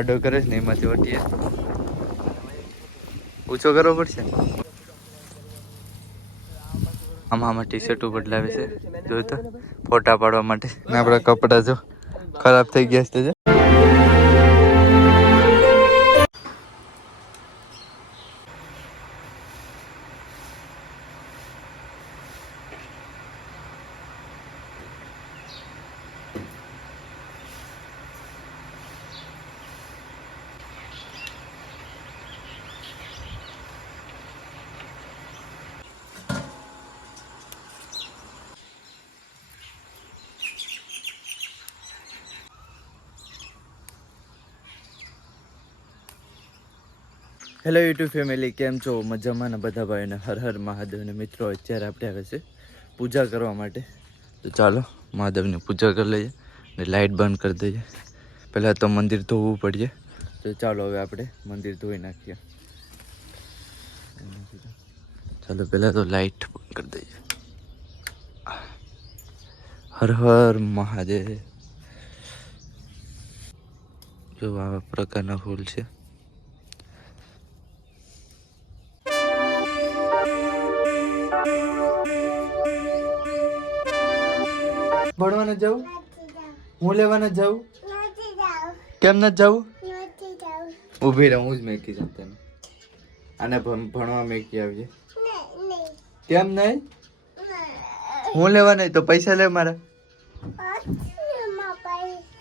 આડો કરે છે ને એમાંથી વટીએ ઊંચો કરવો પડશે. આમાં ટી શર્ટ બદલાવે છે જો તો ફોટા પાડવા માટે ને આપણા કપડા જો ખરાબ થઈ ગયા છે. હેલો યુટ્યુબ ફેમિલી, કેમ છો? મજામાં ને બધા ભાઈને હર હર મહાદેવ. ને મિત્રો અત્યારે આપણે આવે છે પૂજા કરવા માટે, તો ચાલો મહાદેવની પૂજા કરી લઈએ ને લાઇટ બંધ કરી દઈએ. પહેલાં તો મંદિર ધોવું પડીએ, તો ચાલો હવે આપણે મંદિર ધોઈ નાખીએ. ચાલો પહેલાં તો લાઇટ બંધ કરી દઈએ. હર હર મહાદેવ. જો આવા પ્રકારના ફૂલ છે. ભણવા ન જાઉં? હું લેવા ન જાઉં? કેમ ન જાઉં? ઊભી રહે, હું જ મેકી જાઉં તને. આને ભણવા મેકી આવજે. કેમ નહીં? હું લેવા નહીં તો પૈસા લે મારા.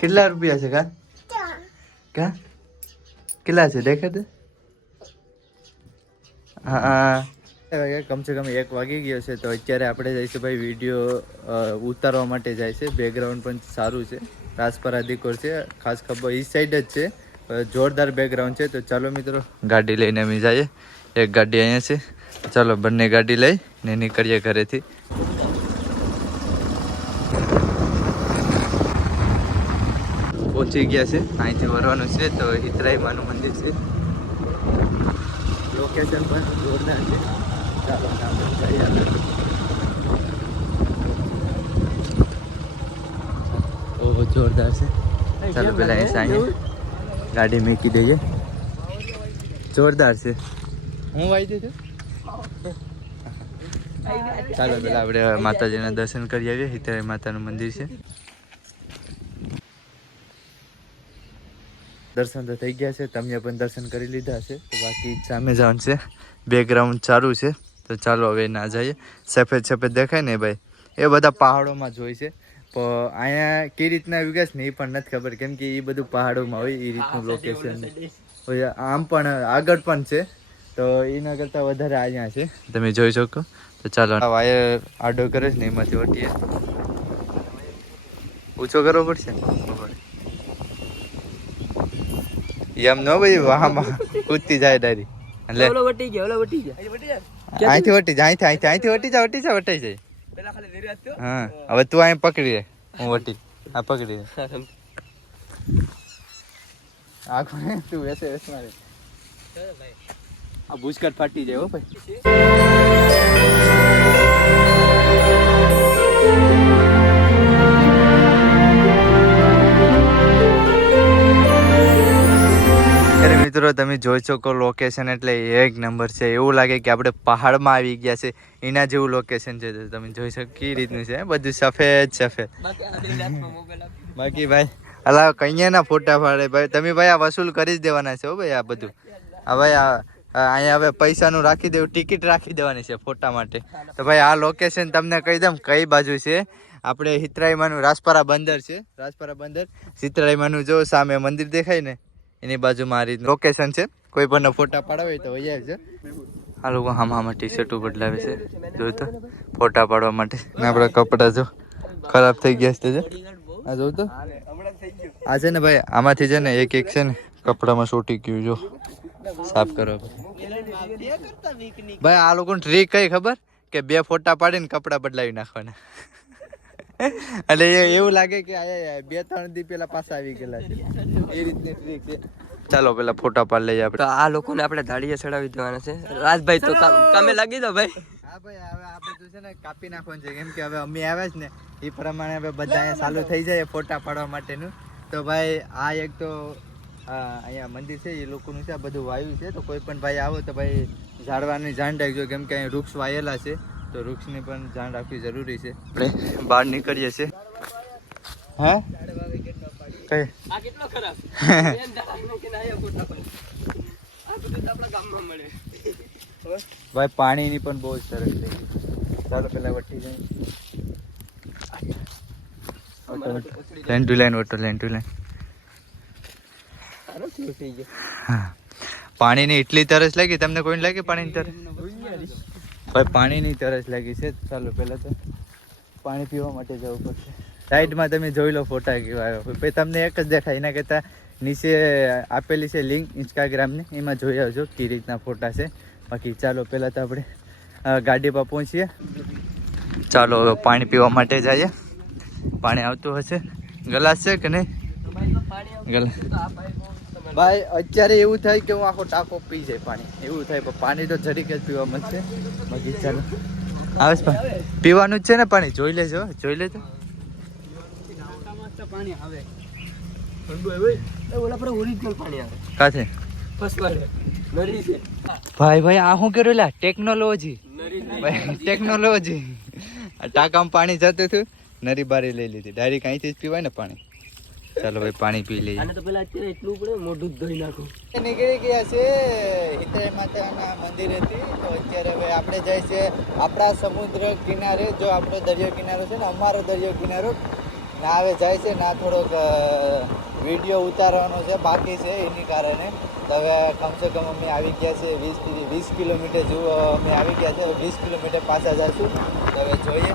કેટલા રૂપિયા છે? કા કેટલા છે દેખા દે. હા કમસે કમ 1 વાગી ગયો છે. તો અત્યારે આપણે જઈશું ભાઈ વિડીયો ઉતારવા માટે જાય છે. બેકગ્રાઉન્ડ પણ સારું છે, રાસપરા દીકોર છે, ખાસ ખબર ઈ સાઈડ જ છે, જોરદાર બેકગ્રાઉન્ડ છે. તો ચાલો મિત્રો ગાડી લઈને અમે જઈએ. એક ગાડી અહીંયા છે, ચાલો બંને ગાડી લઈ ને નીકળીએ ઘરેથી. પહોંચી ગયા છે, અહીંથી વરવાનું છે. તો હિતરાઈ માનું મંદિર છે, લોકેશન પણ જોરદાર છે. ઓહો જોરદાર છે. ચાલો પેલા અહીં સાંજે ગાડી મૂકી દઈએ. જોરદાર છે. હું વાઈ દીધું. ચાલો પેલા આપણે માતાજીના દર્શન કરી આવીએ. હિતરાઈ માતાનું મંદિર છે. દર્શન તો થઈ ગયા છે, તમે પણ દર્શન કરી લીધા છે. તો બાકી સામે જવાનું છે, બેકગ્રાઉન્ડ સારું છે. તો ચાલો હવે ના જઈએ. સફેદ સફેદ દેખાય ને ભાઈ, એ બધા પહાડોમાં જ હોય છે. પણ અહીંયા કઈ રીતના વિકાસ ને એ પણ નથી ખબર, કેમ કે એ બધું પહાડોમાં હોય એ રીતનું લોકેશન હોય. આમ પણ આગળ પણ છે, તો એના કરતાં વધારે અહીંયા છે, તમે જોઈ શકો. તો ચાલો વાયર આડો કરે છે ને એમાંથી વટીએ ઊંચો કરવો પડશે. એમ ન ભાઈ, વાહમાં કૂદતી જાય ડારી. એટલે વટી ગયા અહીંથી વટી જાય, અહીંથી વટી જા વટાઈ જાય. હા હવે તું અહીં પકડી રે, હું વટી આ પકડી રે. આ કોને તું વેસે મારે આ ભૂસકટ ફાટી જાય હો ભાઈ. મિત્રો તમે જોઈ શકો લોકેશન એટલે એક નંબર છે. એવું લાગે કે આપણે પહાડમાં આવી ગયા છે, એના જેવું લોકેશન છે. તો તમે જોઈ શકો કઈ રીતનું છે, બધું સફેદ સફેદ. બાકી ભાઈ અલા કઈયાના ફોટા પાડે ભાઈ. તમે ભાઈ આ વસૂલ કરી જ દેવાના છે હો ભાઈ. આ બધું આ ભાઈ અહીંયા હવે પૈસાનું રાખી દેવું, ટિકિટ રાખી દેવાની છે ફોટા માટે. તો ભાઈ આ લોકેશન તમને કહી દઉં કઈ બાજુ છે. આપણે હિતરાઈમાનું રાસપરા બંદર છે, રાસપરા બંદર હિતરાઈમાનું જો સામે મંદિર દેખાય ને એની બાજુ મારી લોકેશન છે. કોઈ પણ ફોટા પાડવા હોય તો અહીંયા છે. આ લોકો આમાં ટી શર્ટ બદલાવે છે જો તો ફોટા પાડવા માટે. ને આપણા કપડા જો ખરાબ થઈ ગયા છે. આ જો તો આ છે ને ભાઈ, આમાંથી છે ને એક છે ને કપડામાં સોટી ગયું, જો સાફ કરવા ભાઈ. આ લોકોની ટ્રીક કઈ ખબર કે 2 ફોટા પાડીને કપડા બદલાવી નાખવાના. એટલે એવું લાગે કે 2-3 દી પેલા પાછા આવી ગયેલા છે, એ રીતની ટ્રીક છે. ચાલો પેલા ફોટા પાડ લઈએ આપણે. તો આ લોકોને આપણે દાડીએ ચડાવી દેવાના છે. રાજભાઈ તો કામે લાગી દો ભાઈ. હા ભાઈ હવે આ બધું છે ને કાપી નાખવાનું છે, કેમ કે હવે અમે આવ્યા છે ને એ પ્રમાણે હવે બધા અહીંયા ચાલુ થઈ જાય ફોટા પાડવા માટેનું. તો ભાઈ આ એક તો હા અહીંયા મંદિર છે એ લોકોનું છે, આ બધું વાયુ છે. તો કોઈ પણ ભાઈ આવો તો ભાઈ ઝાડવાની જાણ રાખજો, કેમ કે અહીં વૃક્ષ વાયેલા છે, તો વૃક્ષની પણ જાણ રાખવી જરૂરી છે. આપણે બહાર નીકળીએ છીએ. હે કઈ આ કેટલો ખરાબ બેન ઝાડ નાખીને આયા ફોટા પર. આ બધું તો આપણા ગામમાં મળે. ભાઈ પાણીની પણ બહુ જ સરસ થઈ ગઈ. ચાલો પેલા વટી જાય. લાઈન ટુ લાઈન વટો, લાઈન ટુ લાઈન. સારો થયો થઈ ગયો. હા પાણીની એટલી તરસ લાગી, તમને કોઈને લાગી પાણીની તરસ? ભાઈ પાણીની તરસ લાગી છે. ચાલો પહેલાં તો પાણી પીવા માટે જવું પડશે. સાઈડમાં તમે જોઈ લો ફોટા કેવા આવ્યો, પછી તમને એક જ દેખાય. એના કરતાં નીચે આપેલી છે લિંક ઇન્સ્ટાગ્રામની, એમાં જોઈ આવજો કઈ રીતના ફોટા છે. બાકી ચાલો પહેલાં તો આપણે ગાડી પર પહોંચીએ. ચાલો હવે પાણી પીવા માટે જઈએ. પાણી આવતું હશે. ગ્લાસ છે કે નહીં? ગ્લાસ ભાઈ અત્યારે એવું થાય કે હું આખો ટાંકો પી જાય પાણી, એવું થાય. પણ પાણી તો જરીક જ પીવા મળશે. બાકી ચાલો આવે છે પીવાનું જ છે ને પાણી. જોઈ લેજો, જોઈ લેજો. પાણી આવે ઓલા પર ઓરિજિનલ પાણી આવે. કાથે નરી છે ભાઈ ભાઈ આ શું કર્યું લા? ટેકનોલોજી નરી ભાઈ, ટેકનોલોજી. ટાંકામાં પાણી જતું હતું, નરી બારી લઈ લીધી. ડાયરેક્ટ અહીંથી જ પીવાય ને પાણી. ચાલો ભાઈ પાણી પી લઈએ. આને તો પેલા અત્યારે એટલું પડે મોઢું જ ધોઈ નાખું. નીકળી ગયા છે હિતરે માતાના મંદિરેથી. તો અત્યારે હવે આપણે જાય છે આપણા સમુદ્ર કિનારે. જો આપણો દરિયો કિનારો છે ને, અમારો દરિયો કિનારો ના હવે જાય છે ના થોડોક વિડીયો ઉતારવાનો છે બાકી છે, એની કારણે. તો હવે કમસે કમ અમે આવી ગયા છે 20 કિલોમીટર જેવું અમે આવી ગયા છે. 20 કિલોમીટર પાછા જઈશું. તો હવે જોઈએ.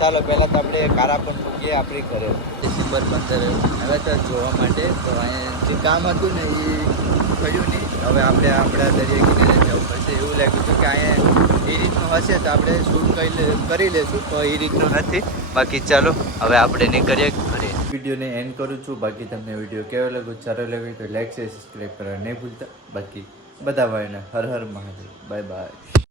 ચાલો પહેલાં તો આપણે કારા પણ મૂકીએ આપણી ઘરે. ડિસેમ્બર 15 હવે તો જોવા માટે. તો અહીંયા જે કામ હતું ને એ થયું નહીં. હવે આપણે આપણા દરિયા કિનારે જવું પડશે. એવું લાગ્યું હતું કે અહીંયા એ રીતનું હશે તો આપણે શૂટ કરી લેશું, તો એ રીતનું નથી. બાકી ચાલો હવે આપણે નીકળીએ ઘરે. વિડીયોને એન્ડ કરું છું. બાકી તમને વિડીયો કેવો લાગ્યો, સારો લાગ્યો તો લાઈક છે, સબસ્ક્રાઈબ કરવા નહીં ભૂલતા. બાકી બધા ભાઈને હર હર મહાદેવ. Bye by.